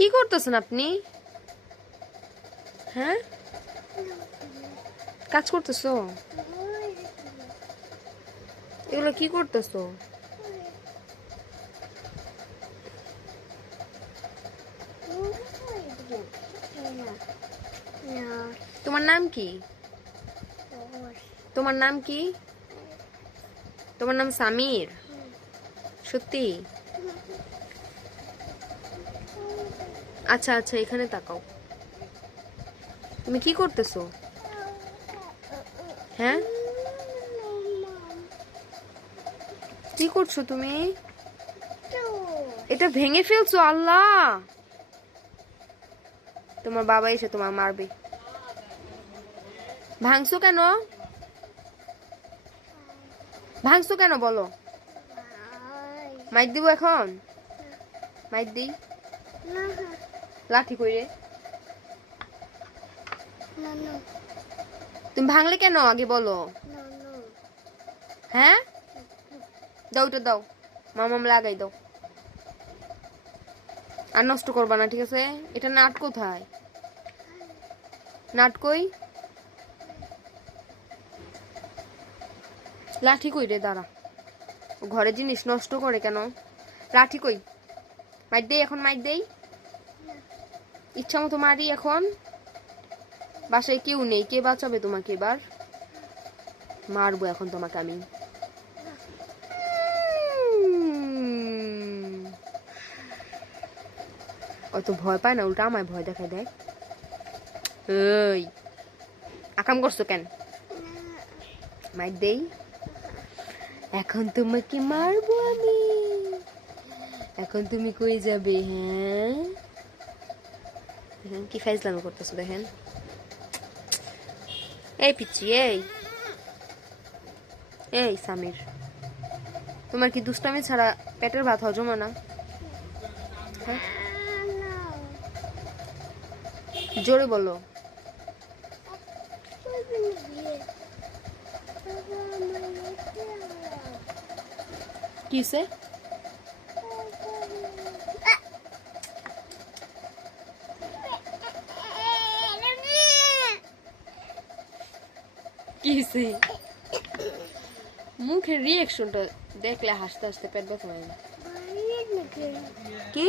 কি করতেছেন আপনি? হ্যাঁ, কাজ করতেছো? এগুলো কি করতেছো? তোমার নাম কি? তোমার নাম কি? তোমার নাম সামির? সত্যি? আচ্ছা আচ্ছা, এখানে তাকাও। তুমি কি করতেছো? হ্যাঁ, কি করছো তুমি? এটা ভেঙে ফেলছো? আল্লাহ, তোমার বাবা এসে তোমার মারবে। ভাঙছো কেন? ভাঙছো কেন বলো? মাইক দিব এখন? মাইক দিই? লাঠি কইরে? তুমি ভাঙলে কেন আগে বলো। হ্যাঁ, দাও ওটা দাও, মামাম লাগাই দাও। আর নষ্ট করবা না, ঠিক আছে? এটা নাট কোথায়? নাট কই? লাঠি কই রে? দাঁড়া, ঘরে জিনিস নষ্ট করে কেন? লাঠি কই? মাইক দেই এখন? মাইক দেই? ইচ্ছা মতো মারি এখন? বাসায় কেউ নেই, কে বাঁচাবে তোমাকে এবার? মারবো এখন তোমাকে আমি। অত ভয় পায় না, উল্টা আমায় ভয় দেখায়। দেখ, এই আকাম করছো কেন? মাইক দেই এখন তোমাকে মারবো আমি। এখন তুমি কই যাবে? হ্যাঁ, দেখেন কি ফাইজলামি করতেছো, দেখেন। এই পিচ্ছি, এই এই সামির, তোমার কি দুষ্টামি ছাড়া পেটের ভাত হজম হয় না? হ্যাঁ, জোরে বলো। কিসে? কিসে? মুখের রিয়েকশনটা দেখলে হাসতে হাসতে পেট ব্যথা হয় না। কি?